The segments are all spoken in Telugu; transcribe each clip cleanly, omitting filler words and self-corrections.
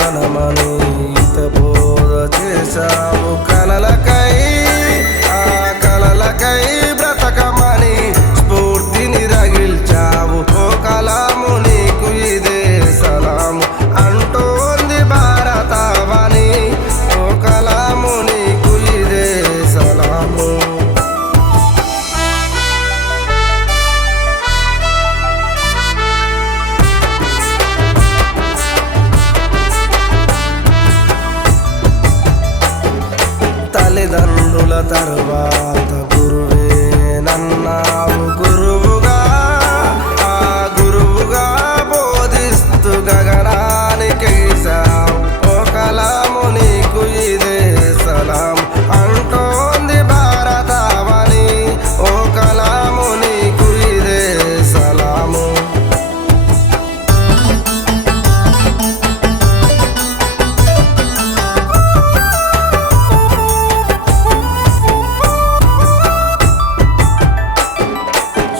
కనమని హితబోధ చేశావు కలలకై ఆ కలలకై బ్రతకమని స్ఫూర్తిని రగిల్చావు ఓ కలాము నీకు ఇదే సలాము అంటోంది భారతావని ఓ కలాము నీకు ఇదే సలాము. తల్లిదండ్రుల తరువాత గురువే నన్నావు గురువుగా ఆ గురువుగా బోధిస్తూ గగనానికేశావు ఓ కలాము నీకు ఇదే సలాం అంటోంది భారతావని ఓ కలాము నీకు ఇదే సలాము.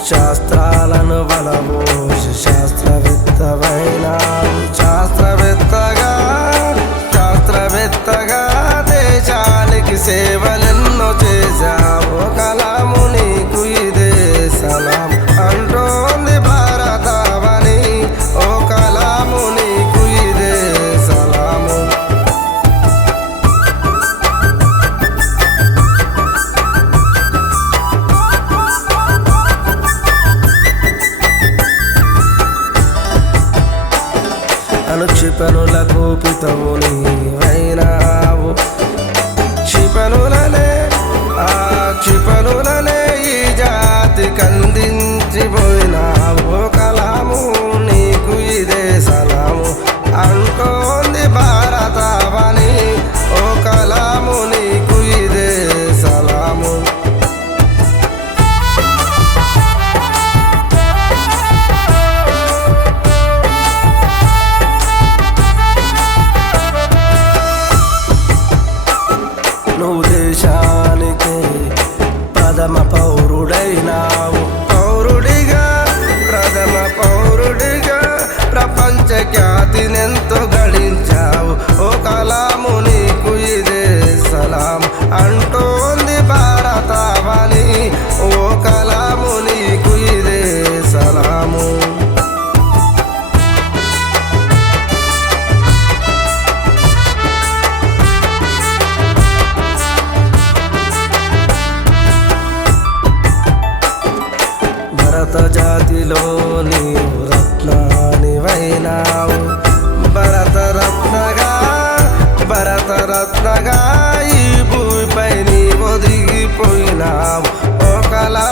శాస్త్రాలను వలబోసి శాస్త్రవేత్తవైనావు శాస్త్రవేత్తగా దేశానికి సేవలెన్నో చేశావు కలాము నీకు ఇదే సలాం అంటోంది భారతావని ఓ కలాము నీకు ఇదే సలాము. క్షిపణులకు పితవు నీవైనావు క్షిపణులనే ఈ జాతికి అందించిపోయినావు ఓ కలాము నీకు ఇదే సలాము అంటోంది భారతావని ఓ కలాము నీకు ఇదే సలాము. నువ్వు దేశానికి ప్రథమ పౌరుడైనావు ప్రథమ పౌరుడిగా ప్రపంచ ఖ్యాతినెంతో గడించావు ఓ కలాము నీకు ఇదే సలాం అంటోంది భారతావని ఓ కలాము నీకు ఇదే సలాము. భరత జాతిలో నీవు రత్నానివైనావు భరతరత్నగా ఈ భూమిపై నీ ఒదిగిపోయినావు ఓ కలా